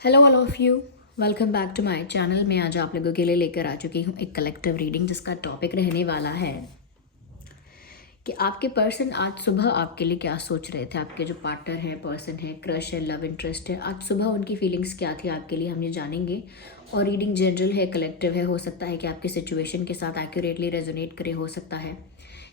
Hello all of you, welcome back to my channel. मैं आज आप लोगों के लिए लेकर आ चुकी हूँ एक कलेक्टिव रीडिंग जिसका टॉपिक रहने वाला है कि आपके पर्सन आज सुबह आपके लिए क्या सोच रहे थे। आपके जो पार्टनर है, पर्सन है, क्रश है, लव इंटरेस्ट है, आज सुबह उनकी फीलिंग्स क्या थी आपके लिए, हम ये जानेंगे। और रीडिंग जनरल है, कलेक्टिव है, हो सकता है कि आपकी सिचुएशन के साथ एक्यूरेटली रेजोनेट करे, हो सकता है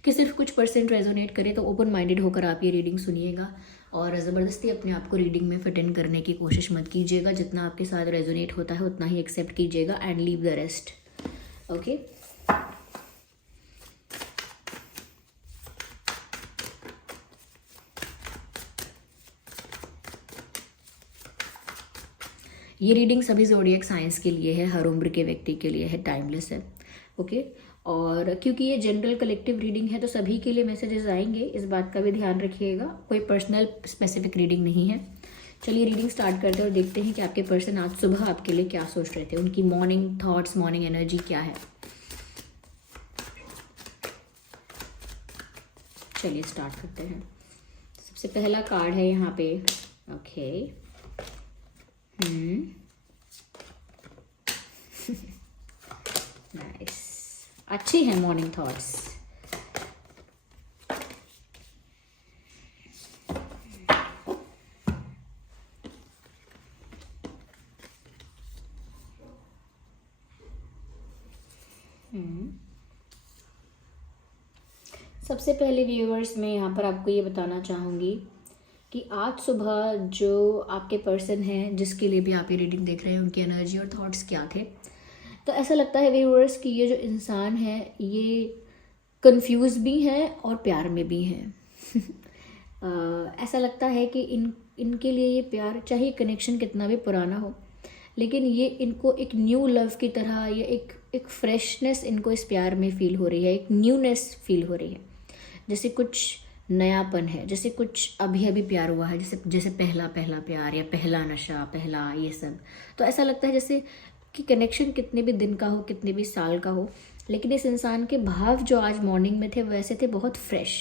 कि सिर्फ कुछ परसेंट रेजोनेट करे। तो ओपन माइंडेड होकर आप ये रीडिंग सुनिएगा और ज़बरदस्ती अपने आप को रीडिंग में फिट इन करने की कोशिश मत कीजिएगा। जितना आपके साथ रेजोनेट होता है उतना ही एक्सेप्ट कीजिएगा and leave the rest. Okay, ये रीडिंग सभी ज़ोडिएक साइंस के लिए है, हर उम्र के व्यक्ति के लिए है, टाइमलेस है। ओके, और क्योंकि ये जनरल कलेक्टिव रीडिंग है तो सभी के लिए मैसेजेस आएंगे, इस बात का भी ध्यान रखिएगा। कोई पर्सनल स्पेसिफिक रीडिंग नहीं है। चलिए रीडिंग स्टार्ट करते हैं और देखते हैं कि आपके पर्सन आज सुबह आपके लिए क्या सोच रहे थे, उनकी मॉर्निंग थॉट्स, मॉर्निंग एनर्जी क्या है। चलिए स्टार्ट करते हैं। सबसे पहला कार्ड है यहाँ पे। ओके, नाइस, अच्छी है मॉर्निंग थॉट्स। सबसे पहले व्यूअर्स, मैं यहाँ पर आपको ये बताना चाहूँगी कि आज सुबह जो आपके पर्सन हैं जिसके लिए भी आप ये रीडिंग देख रहे हैं, उनकी एनर्जी और थॉट्स क्या थे। तो ऐसा लगता है व्यूअर्स कि ये जो इंसान है ये कंफ्यूज भी हैं और प्यार में भी हैं। ऐसा लगता है कि इनके लिए ये प्यार, चाहे कनेक्शन कितना भी पुराना हो, लेकिन ये इनको एक न्यू लव की तरह या एक फ्रेशनेस इनको इस प्यार में फील हो रही है, एक न्यूनेस फील हो रही है, जैसे कुछ नयापन है, जैसे कुछ अभी अभी प्यार हुआ है, जैसे जैसे पहला पहला प्यार या पहला नशा, पहला ये सब। तो ऐसा लगता है जैसे कि कनेक्शन कितने भी दिन का हो, कितने भी साल का हो, लेकिन इस इंसान के भाव जो आज मॉर्निंग में थे वैसे थे बहुत फ्रेश,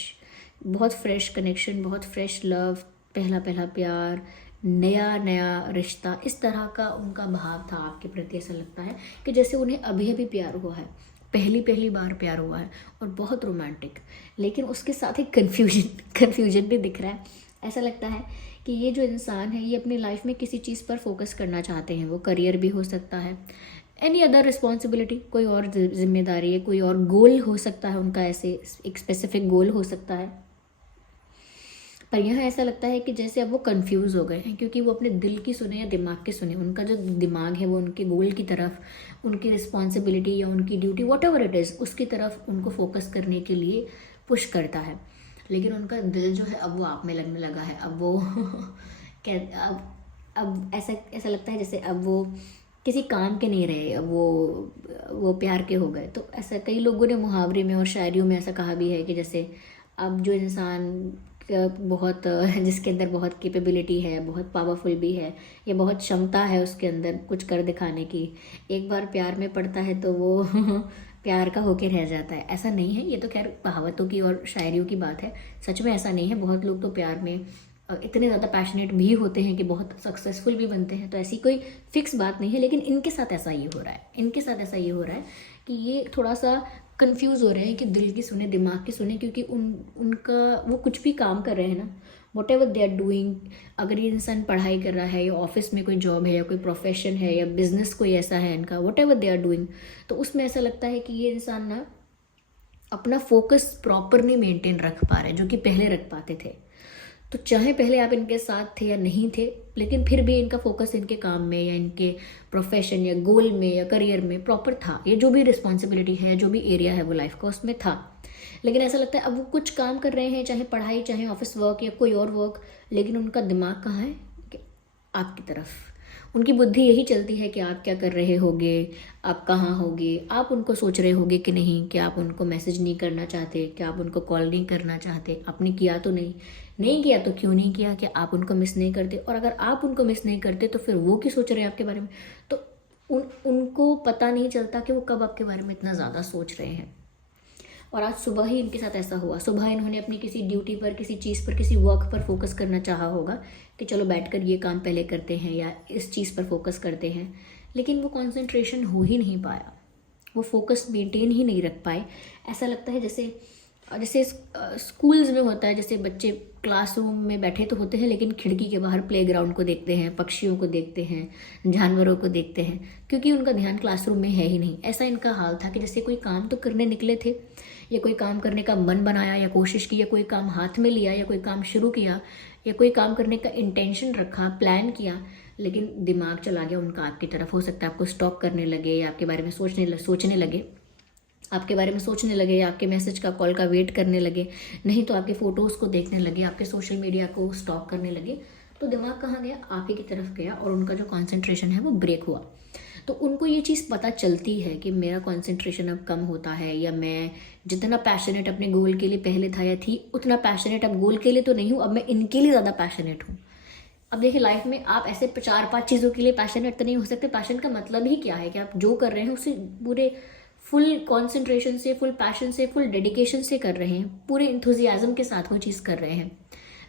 बहुत फ्रेश कनेक्शन, बहुत फ्रेश लव, पहला पहला प्यार, नया नया रिश्ता। इस तरह का उनका भाव था आपके प्रति। ऐसा लगता है कि जैसे उन्हें अभी अभी प्यार हुआ है, पहली पहली बार प्यार हुआ है और बहुत रोमांटिक, लेकिन उसके साथ ही कन्फ्यूजन भी दिख रहा है। ऐसा लगता है कि ये जो इंसान है ये अपनी लाइफ में किसी चीज़ पर फोकस करना चाहते हैं। वो करियर भी हो सकता है, एनी अदर रिस्पॉन्सिबिलिटी, कोई और जिम्मेदारी है, कोई और गोल हो सकता है उनका, ऐसे एक स्पेसिफिक गोल हो सकता है। पर यहाँ ऐसा लगता है कि जैसे अब वो कंफ्यूज हो गए हैं, क्योंकि वो अपने दिल की सुने या दिमाग की सुने, उनका जो दिमाग है वो उनके गोल की तरफ, उनकी रिस्पॉन्सिबिलिटी या उनकी duty, what ever it is, उसकी तरफ उनको फोकस करने के लिए पुश करता है। लेकिन उनका दिल जो है अब वो आप में लगने लगा है। अब वो क्या, अब ऐसा ऐसा लगता है जैसे अब वो किसी काम के नहीं रहे, अब वो प्यार के हो गए। तो ऐसा कई लोगों ने मुहावरे में और शायरियों में ऐसा कहा भी है कि जैसे अब जो इंसान बहुत जिसके अंदर बहुत कैपेबिलिटी है, बहुत पावरफुल भी है, या बहुत क्षमता है उसके अंदर कुछ कर दिखाने की, एक बार प्यार में पड़ता है तो वो प्यार का होके रह जाता है। ऐसा नहीं है, ये तो खैर कहावतों की और शायरियों की बात है। सच में ऐसा नहीं है। बहुत लोग तो प्यार में इतने ज़्यादा पैशनेट भी होते हैं कि बहुत सक्सेसफुल भी बनते हैं। तो ऐसी कोई फिक्स बात नहीं है, लेकिन इनके साथ ऐसा ये हो रहा है, इनके साथ ऐसा ये हो रहा है कि ये थोड़ा सा कंफ्यूज हो रहे हैं कि दिल की सुने, दिमाग की सुने, क्योंकि उनका वो कुछ भी काम कर रहे हैं ना, whatever they are doing, अगर ये इंसान पढ़ाई कर रहा है या ऑफिस में कोई जॉब है या कोई प्रोफेशन है या बिजनेस कोई ऐसा है इनका, whatever they are doing, तो उसमें ऐसा लगता है कि ये इंसान ना अपना फोकस प्रॉपर नहीं मेंटेन रख पा रहे, जो कि पहले रख पाते थे। तो चाहे पहले आप इनके साथ थे या नहीं थे, लेकिन फिर भी इनका फोकस इनके काम में या इनके प्रोफेशन या गोल में या करियर में प्रॉपर था। ये जो भी रिस्पॉन्सिबिलिटी है, जो भी एरिया है वो लाइफ का, उसमें था। लेकिन ऐसा लगता है अब वो कुछ काम कर रहे हैं, चाहे पढ़ाई, चाहे ऑफिस वर्क या कोई और वर्क, लेकिन उनका दिमाग कहाँ है, कि आपकी तरफ। उनकी बुद्धि यही चलती है कि आप क्या कर रहे होगे, आप कहाँ होगे, आप उनको सोच रहे होगे कि नहीं, कि आप उनको मैसेज नहीं करना चाहते, कि आप उनको कॉल नहीं करना चाहते, आपने किया तो नहीं किया तो क्यों नहीं किया, कि आप उनको मिस नहीं करते, और अगर आप उनको मिस नहीं करते तो फिर वो क्यों सोच रहे हैं आपके बारे में। तो उनको पता नहीं चलता कि वो कब आपके बारे में इतना ज़्यादा सोच रहे हैं। और आज सुबह ही इनके साथ ऐसा हुआ। सुबह इन्होंने अपनी किसी ड्यूटी पर, किसी चीज़ पर, किसी वर्क पर फोकस करना चाहा होगा कि चलो बैठकर ये काम पहले करते हैं या इस चीज़ पर फोकस करते हैं, लेकिन वो कंसंट्रेशन हो ही नहीं पाया, वो फोकस मेंटेन ही नहीं रख पाए। ऐसा लगता है जैसे स्कूल्स में होता है, जैसे बच्चे क्लासरूम में बैठे तो होते हैं लेकिन खिड़की के बाहर प्लेग्राउंड को देखते हैं, पक्षियों को देखते हैं, जानवरों को देखते हैं, क्योंकि उनका ध्यान क्लासरूम में है ही नहीं। ऐसा इनका हाल था कि जैसे कोई काम तो करने निकले थे, या कोई काम करने का मन बनाया या कोशिश की, या कोई काम हाथ में लिया, या कोई काम शुरू किया, या कोई काम करने का इंटेंशन रखा, प्लान किया, लेकिन दिमाग चला गया उनका आपकी तरफ। हो सकता है आपको स्टॉक करने लगे, या आपके बारे में सोचने लगे, आपके बारे में सोचने लगे, या आपके मैसेज का, कॉल का वेट करने लगे, नहीं तो आपके फ़ोटोज़ को देखने लगे, आपके सोशल मीडिया को स्टॉक करने लगे। तो दिमाग कहाँ गया? आप ही की तरफ गया, और उनका जो कंसंट्रेशन है वो ब्रेक हुआ। तो उनको ये चीज़ पता चलती है कि मेरा कंसंट्रेशन अब कम होता है, या मैं जितना पैशनेट अपने गोल के लिए पहले था या थी, उतना पैशनेट अब गोल के लिए तो नहीं हूँ, अब मैं इनके लिए ज़्यादा पैशनेट हूँ। अब देखिए, लाइफ में आप ऐसे 4-5 चीज़ों के लिए पैशनेट तो नहीं हो सकते। पैशन का मतलब ही क्या है कि आप जो कर रहे हैं उसे पूरे फुल कॉन्सेंट्रेशन से, फुल पैशन से, फुल डेडिकेशन से कर रहे हैं, पूरे इंथुजियाज्म के साथ वो चीज़ कर रहे हैं।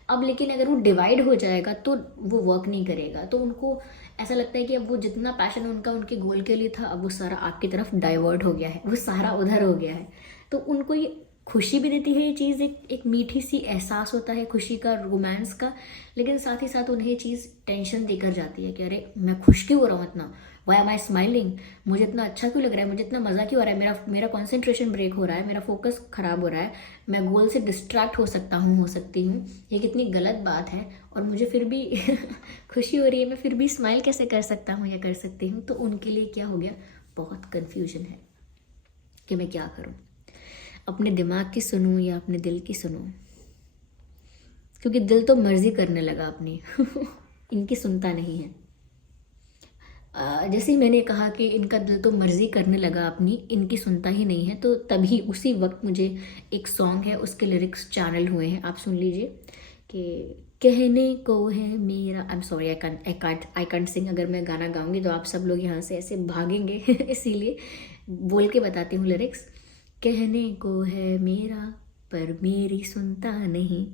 अब लेकिन अगर वो डिवाइड हो जाएगा तो वो वर्क नहीं करेगा। तो उनको ऐसा लगता है कि अब वो जितना पैशन उनका उनके गोल के लिए था, अब वो सारा आपकी तरफ डाइवर्ट हो गया है, वो सारा उधर हो गया है। तो उनको ये खुशी भी देती है ये चीज़, एक मीठी सी एहसास होता है खुशी का, रोमांस का, लेकिन साथ ही साथ उन्हें ये चीज़ टेंशन देकर जाती है कि अरे मैं खुश क्यों हो रहा हूँ इतना, वाई एम आई स्माइलिंग, मुझे इतना अच्छा क्यों लग रहा है, मुझे इतना मज़ा क्यों आ रहा है, मेरा कॉन्सेंट्रेशन ब्रेक हो रहा है, मेरा फोकस खराब हो रहा है, मैं गोल से डिस्ट्रैक्ट हो सकती हूँ, ये कितनी गलत बात है, और मुझे फिर भी खुशी हो रही है, मैं फिर भी स्माइल कैसे कर सकता हूँ या कर सकती हूँ। तो उनके लिए क्या हो गया, बहुत कन्फ्यूजन है कि मैं क्या करूँ, अपने दिमाग की सुनूं या अपने दिल की सुनूं, क्योंकि दिल तो मर्जी करने लगा अपनी इनकी सुनता नहीं है। जैसे ही मैंने कहा कि इनका दिल तो मर्जी करने लगा अपनी, इनकी सुनता ही नहीं है, तो तभी उसी वक्त मुझे एक सॉन्ग है, उसके लिरिक्स चैनल हुए हैं, आप सुन लीजिए कि कहने को है मेरा, I am sorry I can't सिंग। अगर मैं गाना गाऊंगी तो आप सब लोग यहाँ से ऐसे भागेंगे इसीलिए बोल के बताती हूँ लिरिक्स। कहने को है मेरा पर मेरी सुनता नहीं,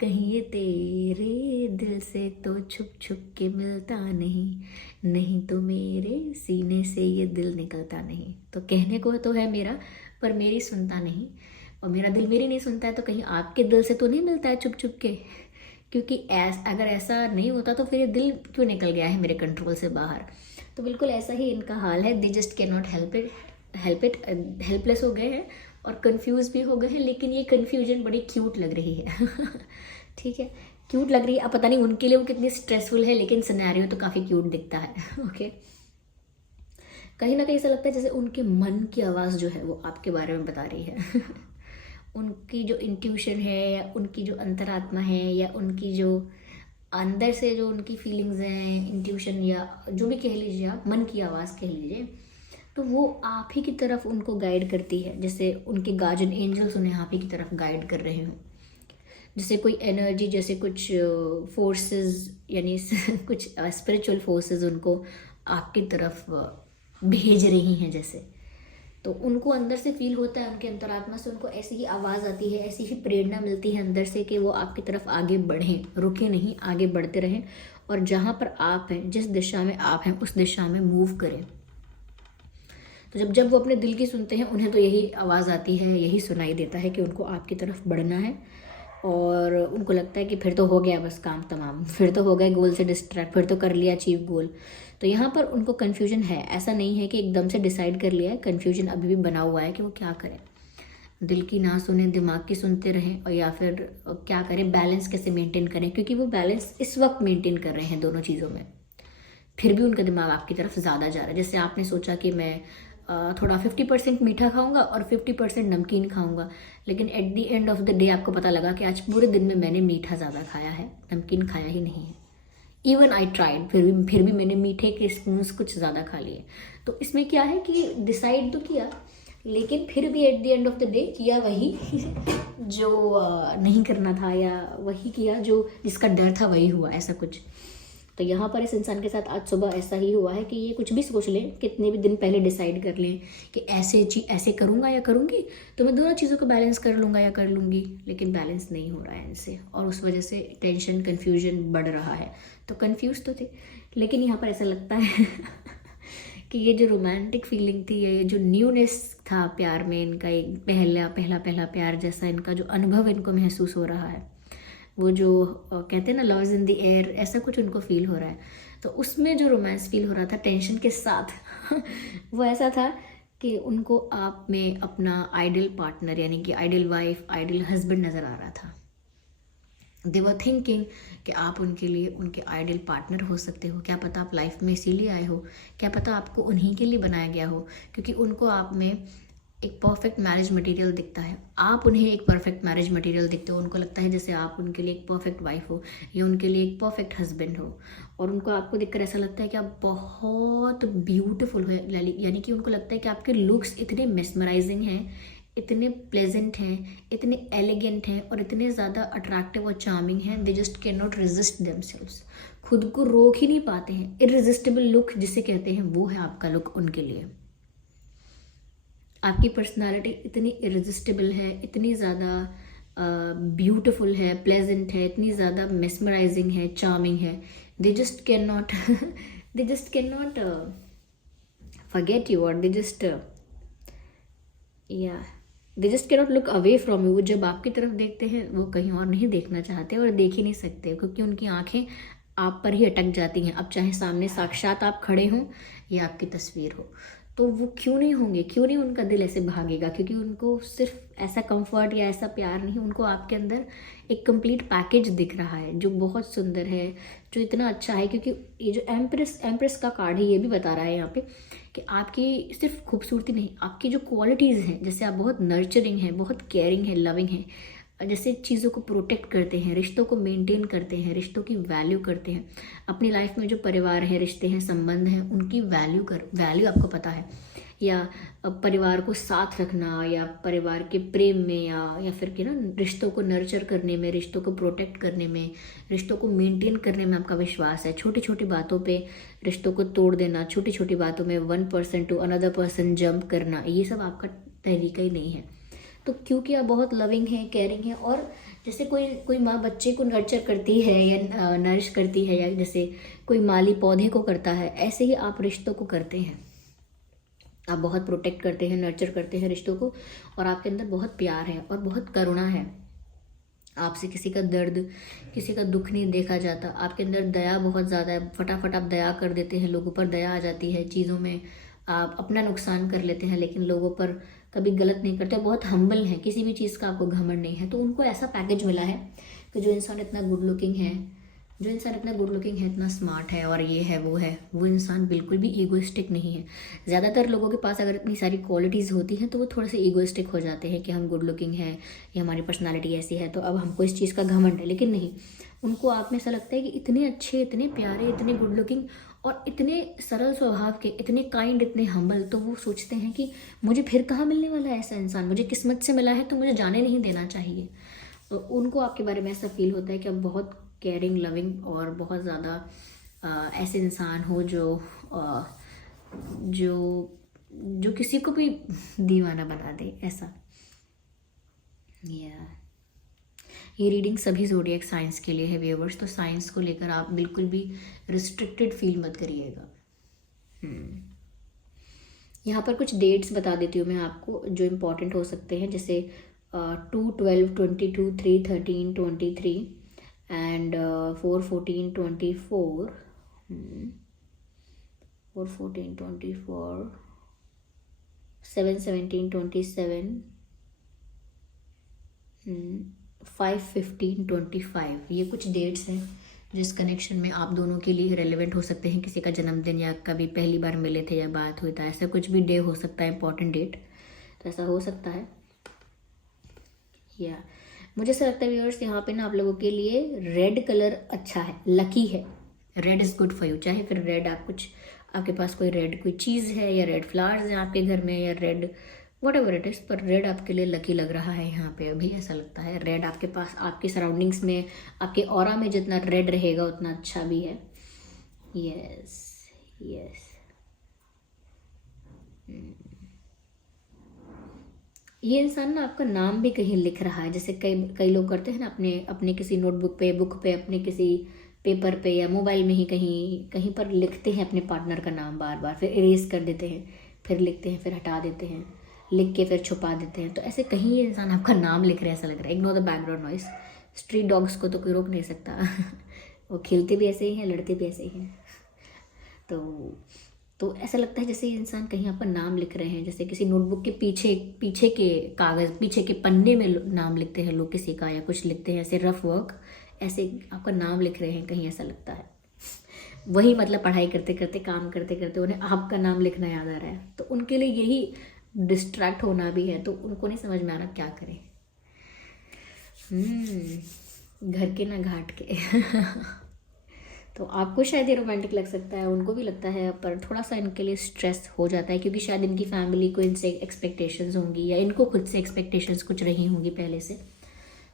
कहीं ये तेरे दिल से तो छुप छुप के मिलता नहीं, नहीं तो मेरे सीने से ये दिल निकलता नहीं। तो कहने को तो है मेरा पर मेरी सुनता नहीं, और मेरा दिल मेरी नहीं सुनता है, तो कहीं आपके दिल से तो नहीं मिलता है छुप छुप के, क्योंकि अगर ऐसा नहीं होता तो फिर ये दिल क्यों निकल गया है मेरे कंट्रोल से बाहर। तो बिल्कुल ऐसा ही इनका हाल है, they just can not helpless हो गए हैं और कंफ्यूज भी हो गए हैं, लेकिन ये कन्फ्यूजन बड़ी क्यूट लग रही है ठीक है, क्यूट लग रही है। अब पता नहीं उनके लिए वो कितनी स्ट्रेसफुल है, लेकिन सिनेरियो तो काफ़ी क्यूट दिखता है ओके। कहीं ना कहीं ऐसा लगता है जैसे उनके मन की आवाज़ जो है वो आपके बारे में बता रही है उनकी जो इंट्यूशन है, या उनकी जो अंतरात्मा है, या उनकी जो अंदर से जो उनकी फीलिंग्स हैं, इंट्यूशन या जो भी कह लीजिए आप, मन की आवाज़ कह लीजिए, तो वो आप ही की तरफ उनको गाइड करती है। जैसे उनके गार्जियन एंजल्स उन्हें आप ही की तरफ गाइड कर रहे हों, जैसे कोई एनर्जी, जैसे कुछ फोर्सेस, यानी कुछ स्पिरिचुअल फोर्सेस उनको आपकी तरफ भेज रही हैं जैसे। तो उनको अंदर से फील होता है, उनके अंतरात्मा से उनको ऐसी ही आवाज़ आती है, ऐसी ही प्रेरणा मिलती है अंदर से कि वो आपकी तरफ आगे बढ़ें, रुके नहीं, आगे बढ़ते रहें, और जहाँ पर आप हैं, जिस दिशा में आप हैं, उस दिशा में मूव करें। तो जब वो अपने दिल की सुनते हैं, उन्हें तो यही आवाज़ आती है, यही सुनाई देता है कि उनको आपकी तरफ बढ़ना है, और उनको लगता है कि फिर तो हो गया बस काम तमाम, फिर तो हो गए गोल से डिस्ट्रैक्ट, फिर तो कर लिया अचीव गोल। तो यहाँ पर उनको कन्फ्यूजन है, ऐसा नहीं है कि एकदम से डिसाइड कर लिया है, कन्फ्यूजन अभी भी बना हुआ है कि वो क्या करें, दिल की ना सुने, दिमाग की सुनते रहें, और या फिर क्या करें, बैलेंस कैसे मेंटेन करें, क्योंकि वो बैलेंस इस वक्त मेंटेन कर रहे हैं दोनों चीज़ों में, फिर भी उनका दिमाग आपकी तरफ ज़्यादा जा रहा है। जैसे आपने सोचा कि मैं थोड़ा 50% मीठा खाऊंगा और 50% नमकीन खाऊंगा, लेकिन at the end of the day आपको पता लगा कि आज पूरे दिन में मैंने मीठा ज़्यादा खाया है, नमकीन खाया ही नहीं है। इवन आई ट्राइड, फिर भी मैंने मीठे के स्पून्स कुछ ज़्यादा खा लिए। तो इसमें क्या है कि डिसाइड तो किया, लेकिन फिर भी at the end of the day किया वही जो नहीं करना था, या वही किया जो जिसका डर था वही हुआ, ऐसा कुछ। तो यहाँ पर इस इंसान के साथ आज सुबह ऐसा ही हुआ है कि ये कुछ भी सोच लें, कितने भी दिन पहले डिसाइड कर लें कि ऐसे करूँगा या करूँगी, तो मैं दोनों चीज़ों को बैलेंस कर लूँगा या कर लूँगी, लेकिन बैलेंस नहीं हो रहा है इनसे, और उस वजह से टेंशन कन्फ्यूजन बढ़ रहा है। तो कन्फ्यूज तो थे, लेकिन यहाँ पर ऐसा लगता है कि ये जो रोमांटिक फीलिंग थी, ये जो न्यूनेस था प्यार में इनका, एक पहला पहला पहला प्यार जैसा इनका जो अनुभव इनको महसूस हो रहा है, वो जो कहते हैं ना love is in the air, ऐसा कुछ उनको फील हो रहा है। तो उसमें जो रोमांस फील हो रहा था टेंशन के साथ वो ऐसा था कि उनको आप में अपना आइडियल पार्टनर यानी कि आइडियल वाइफ, आइडियल हस्बैंड नज़र आ रहा था। दे वर थिंकिंग कि आप उनके लिए उनके आइडियल पार्टनर हो सकते हो। क्या पता आप लाइफ में इसीलिए आए हो, क्या पता आपको उन्हीं के लिए बनाया गया हो, क्योंकि उनको आप में एक परफेक्ट मैरिज मटेरियल दिखता है, आप उन्हें एक परफेक्ट मैरिज मटेरियल दिखते हो। उनको लगता है जैसे आप उनके लिए एक परफेक्ट वाइफ हो या उनके लिए एक परफेक्ट हस्बैंड हो, और उनको आपको देखकर ऐसा लगता है कि आप बहुत ब्यूटीफुल हो, यानी कि उनको लगता है कि आपके लुक्स इतने मेस्मराइजिंग हैं, इतने प्लेजेंट हैं, इतने एलिगेंट हैं और इतने ज़्यादा अट्रैक्टिव और चार्मिंग हैं। दे just can not resist themselves, खुद को रोक ही नहीं पाते हैं। इररेजिस्टिबल लुक जिसे कहते हैं, वो है आपका लुक उनके लिए। आपकी पर्सनालिटी इतनी इररेजिस्टिबल है, इतनी ज़्यादा ब्यूटीफुल है, प्लेजेंट है, इतनी ज़्यादा मेस्मराइजिंग है, चार्मिंग है। They just can not forget you, और they just can not look away from you. वो जब आपकी तरफ देखते हैं वो कहीं और नहीं देखना चाहते और देख ही नहीं सकते, क्योंकि उनकी आंखें आप पर ही अटक जाती हैं। अब चाहे सामने साक्षात आप खड़े हों या आपकी तस्वीर हो, तो वो क्यों नहीं होंगे, क्यों नहीं उनका दिल ऐसे भागेगा, क्योंकि उनको सिर्फ ऐसा कंफर्ट या ऐसा प्यार नहीं, उनको आपके अंदर एक कंप्लीट पैकेज दिख रहा है जो बहुत सुंदर है, जो इतना अच्छा है। क्योंकि ये जो एम्प्रेस का कार्ड है ये भी बता रहा है यहाँ पे कि आपकी सिर्फ खूबसूरती नहीं, आपकी जो क्वालिटीज़ हैं, जैसे आप बहुत नर्चरिंग हैं, बहुत केयरिंग है, लविंग है, जैसे चीज़ों को प्रोटेक्ट करते हैं, रिश्तों को मेंटेन करते हैं, रिश्तों की वैल्यू करते हैं। अपनी लाइफ में जो परिवार है, रिश्ते हैं, संबंध हैं, उनकी वैल्यू आपको पता है, या परिवार को साथ रखना, या परिवार के प्रेम में, या फिर कि ना रिश्तों को नर्चर करने में, रिश्तों को प्रोटेक्ट करने में, रिश्तों को मेंटेन करने में आपका विश्वास है। छोटी छोटी बातों पे रिश्तों को तोड़ देना, छोटी छोटी बातों में one person to another person jump करना, ये सब आपका तरीका ही नहीं है। तो क्योंकि आप बहुत लविंग हैं, केयरिंग हैं, और जैसे कोई माँ बच्चे को नर्चर करती है या नरिश करती है, या जैसे कोई माली पौधे को करता है, ऐसे ही आप रिश्तों को करते हैं। आप बहुत प्रोटेक्ट करते हैं, नर्चर करते हैं रिश्तों को, और आपके अंदर बहुत प्यार है और बहुत करुणा है। आपसे किसी का दर्द, किसी का दुख नहीं देखा जाता। आपके अंदर दया बहुत ज़्यादा है, फटाफट आप दया कर देते हैं, लोगों पर दया आ जाती है। चीज़ों में आप अपना नुकसान कर लेते हैं, लेकिन लोगों पर कभी गलत नहीं करते। बहुत हम्बल है, किसी भी चीज़ का आपको घमंड नहीं है। तो उनको ऐसा पैकेज मिला है कि जो इंसान इतना गुड लुकिंग है, इतना स्मार्ट है, और ये है वो इंसान बिल्कुल भी ईगोइस्टिक नहीं है। ज़्यादातर लोगों के पास अगर इतनी सारी क्वालिटीज़ होती हैं तो वो थोड़े से ईगोइस्टिक हो जाते हैं कि हम गुड लुकिंग है, या हमारी पर्सनालिटी ऐसी है, तो अब हमको इस चीज़ का घमंड है। लेकिन नहीं, उनको आप में ऐसा लगता है कि इतने अच्छे, इतने प्यारे, इतने गुड लुकिंग और इतने सरल स्वभाव के, इतने काइंड, इतने हम्बल, तो वो सोचते हैं कि मुझे फिर कहाँ मिलने वाला है ऐसा इंसान, मुझे किस्मत से मिला है तो मुझे जाने नहीं देना चाहिए। तो उनको आपके बारे में ऐसा फील होता है कि आप बहुत केयरिंग, लविंग और बहुत ज़्यादा ऐसे इंसान हो जो जो किसी को भी दीवाना बना दे, ऐसा। ये रीडिंग सभी ज़ोडिएक साइंस के लिए है व्यूअर्स, तो साइंस को लेकर आप बिल्कुल भी रिस्ट्रिक्टेड फील मत करिएगा। यहाँ पर कुछ डेट्स बता देती हूँ मैं आपको जो इम्पोर्टेंट हो सकते हैं, जैसे 2/12/22, 3/13/23 एंड 4/14/24, 4/14/24, 7/17/27, 5/15/25। ये कुछ डेट्स हैं जिस कनेक्शन में आप दोनों के लिए रेलेवेंट हो सकते हैं। किसी का जन्मदिन, या कभी पहली बार मिले थे या बात हुई था, ऐसा कुछ भी डे हो सकता है, इंपॉर्टेंट डेट, तो ऐसा हो सकता है। या मुझे ऐसा लगता है व्यूअर्स, यहाँ पे ना आप लोगों के लिए रेड कलर अच्छा है, लकी है। Red is good for you. चाहे फिर रेड आप कुछ, आपके पास कोई रेड कोई चीज़ है, या रेड फ्लावर्स हैं आपके घर में, या red what ever it is, पर रेड आपके लिए लकी लग रहा है यहाँ पे अभी, ऐसा लगता है। रेड आपके पास, आपके सराउंडिंग्स में, आपके ऑरा में जितना रेड रहेगा उतना अच्छा भी है। Yes, yes. ये इंसान ना आपका नाम भी कहीं लिख रहा है, जैसे कई कई लोग करते हैं ना, अपने अपने किसी नोटबुक पे, बुक पे, अपने किसी पेपर पे या मोबाइल में ही कहीं कहीं पर लिखते हैं अपने पार्टनर का नाम बार बार, फिर इरेज कर देते हैं, फिर लिखते हैं, फिर हटा देते हैं, लिख के फिर छुपा देते हैं। तो ऐसे कहीं ये इंसान आपका नाम लिख रहा है, ऐसा लग रहा है। Ignore the background noise. Street dogs को तो कोई रोक नहीं सकता वो खेलते भी ऐसे ही हैं, लड़ते भी ऐसे ही हैं। तो ऐसा लगता है जैसे ये इंसान कहीं आपका नाम लिख रहे हैं, जैसे किसी नोटबुक के पीछे पीछे के कागज़, पीछे के पन्ने में नाम लिखते हैं लोग किसी का, या कुछ लिखते हैं ऐसे रफ वर्क, ऐसे आपका नाम लिख रहे हैं कहीं, ऐसा लगता है। वही मतलब पढ़ाई करते करते, काम करते करते उन्हें आपका नाम लिखना याद आ रहा है, तो उनके लिए यही डिस्ट्रैक्ट होना भी है, तो उनको नहीं समझ में आ रहा क्या करें। घर के ना घाट के तो आपको शायद ये रोमांटिक लग सकता है, उनको भी लगता है, पर थोड़ा सा इनके लिए स्ट्रेस हो जाता है, क्योंकि शायद इनकी फैमिली को इनसे एक्सपेक्टेशंस होंगी, या इनको खुद से एक्सपेक्टेशंस कुछ रही होंगी पहले से।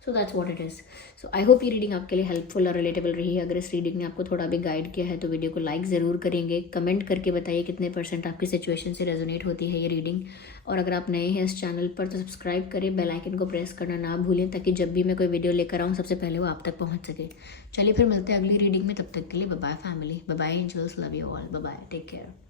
So that's what it is. So I hope ये रीडिंग आपके लिए हेल्पफुल और रिलेटेबल रही है। अगर इस रीडिंग ने आपको थोड़ा भी गाइड किया है तो वीडियो को लाइक ज़रूर करेंगे, कमेंट करके बताइए कितने % आपकी सिचुएशन से रेजोनेट होती है ये रीडिंग। और अगर आप नए हैं इस चैनल पर तो सब्सक्राइब करें, बेल आइकन को प्रेस करना ना भूलें, ताकि जब भी मैं कोई वीडियो लेकर आऊँ सबसे पहले वो आप तक पहुँच सके। चलिए फिर मिलते हैं अगली रीडिंग में, तब तक के लिए bye bye family, bye bye angels, love you all, bye bye, take care.